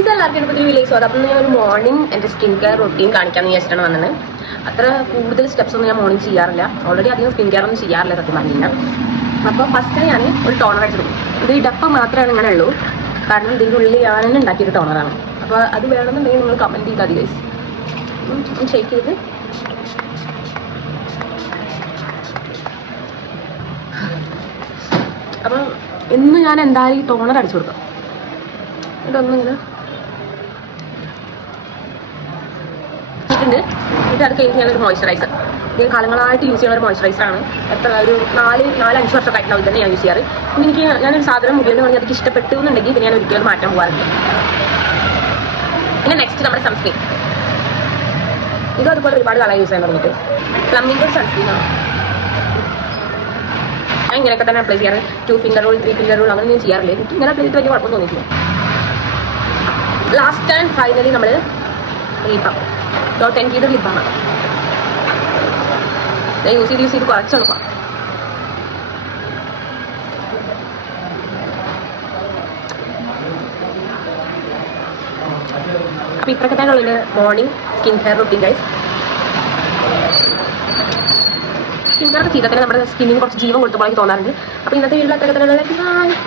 Guys എല്ലാവർക്കും ഇപ്പോൾ village അപ്പോൾ ഞാൻ ഒരു മോർണിംഗ് എൻ്റെ സ്കിൻ കെയർ റൊട്ടീൻ കാണിക്കാമെന്ന് വിചാരിച്ചിട്ടാണ് വന്നത്. അത്ര കൂടുതൽ സ്റ്റെപ്സ് ഒന്നും ഞാൻ മോർണിംഗ് ചെയ്യാറില്ല. ഓൾറെഡി അധികം സ്കിൻ കെയർ ഒന്നും ചെയ്യാറില്ല സത്യം പറഞ്ഞില്ല. അപ്പോൾ ഫസ്റ്റ് ഞാൻ ഒരു ടോണർ അടിച്ചെടുക്കും. ഇത് ഈ ഡപ്പ മാത്രമാണ് ഇങ്ങനെ ഉള്ളൂ, കാരണം ഇതിൻ്റെ ഉള്ളിൽ ഞാൻ തന്നെ ഉണ്ടാക്കിയൊരു ടോണറാണ്. അപ്പോൾ അത് വേണമെന്നുണ്ടെങ്കിൽ നിങ്ങൾ കമൻറ്റ് ചെയ്താൽ മതി ഗൈസ്. ഷെയ്ക്ക് ചെയ്ത് അപ്പം ഇന്ന് ഞാൻ എന്തായാലും ഈ ടോണർ അടിച്ചു കൊടുക്കാം. ഇതൊന്നിങ്ങനെ ഇത് അത് കഴിഞ്ഞ് ഞാനൊരു മോയ്സ്ചറൈസർ, ഞാൻ കാലങ്ങളായിട്ട് യൂസ് ചെയ്യുന്ന ഒരു മോയ്സ്ചറൈസറാണ്. എത്ര ഒരു 4-5 വർഷമായിട്ടാണ് ഇതന്നെ ഞാൻ യൂസ് ചെയ്യാറ്. പിന്നെ എനിക്ക് ഞാനൊരു സാധനം മുഖേന പറഞ്ഞ് അതൊക്കെ ഇഷ്ടപ്പെട്ടു എന്നുണ്ടെങ്കിൽ പിന്നെ ഞാൻ ഒരിക്കലും മാറ്റാൻ പോകാറില്ല. പിന്നെ നെക്സ്റ്റ് നമ്മുടെ സൺസ്ക്രീൻ, ഇതും അതുപോലെ ഒരുപാട് കാലം യൂസ് ചെയ്യാൻ തുടങ്ങിയിട്ട് പ്ലമ്മിൻ്റെ സൺസ്ക്രീനാണ്. ഞാൻ ഇങ്ങനെയൊക്കെ തന്നെ അപ്ലൈ ചെയ്യാറ്. 2 ഫിംഗർ റൂൾ 3 ഫിംഗർ റൂൾ അങ്ങനെ ഞാൻ ചെയ്യാറില്ല. എനിക്ക് ഇങ്ങനെ അപ്ലൈ ചെയ്തിട്ട് വലിയ കുഴപ്പം തോന്നിയിട്ടില്ല. ലാസ്റ്റ് ആൻഡ് ഫൈനലി നമ്മൾ ലിപ്പാം, ഡോട്ട് എൻ കീയുടെ ലിപ്പാണ് ഞാൻ യൂസ് ചെയ്ത് കുറച്ച് എളുപ്പമാണ്. അപ്പോൾ ഇത്രയൊക്കെ തന്നെ ഉള്ളിൽ morning skin care routine guys. Skin care ഒക്കെ ചെയ്താൽ തന്നെ നമ്മുടെ സ്കിന്നിന് കുറച്ച് ജീവൻ കൊടുത്ത പോലെ തോന്നാറുണ്ട്. അപ്പോൾ ഇന്നത്തെ വീട്ടിൽ അത്രയൊക്കെ തന്നെ.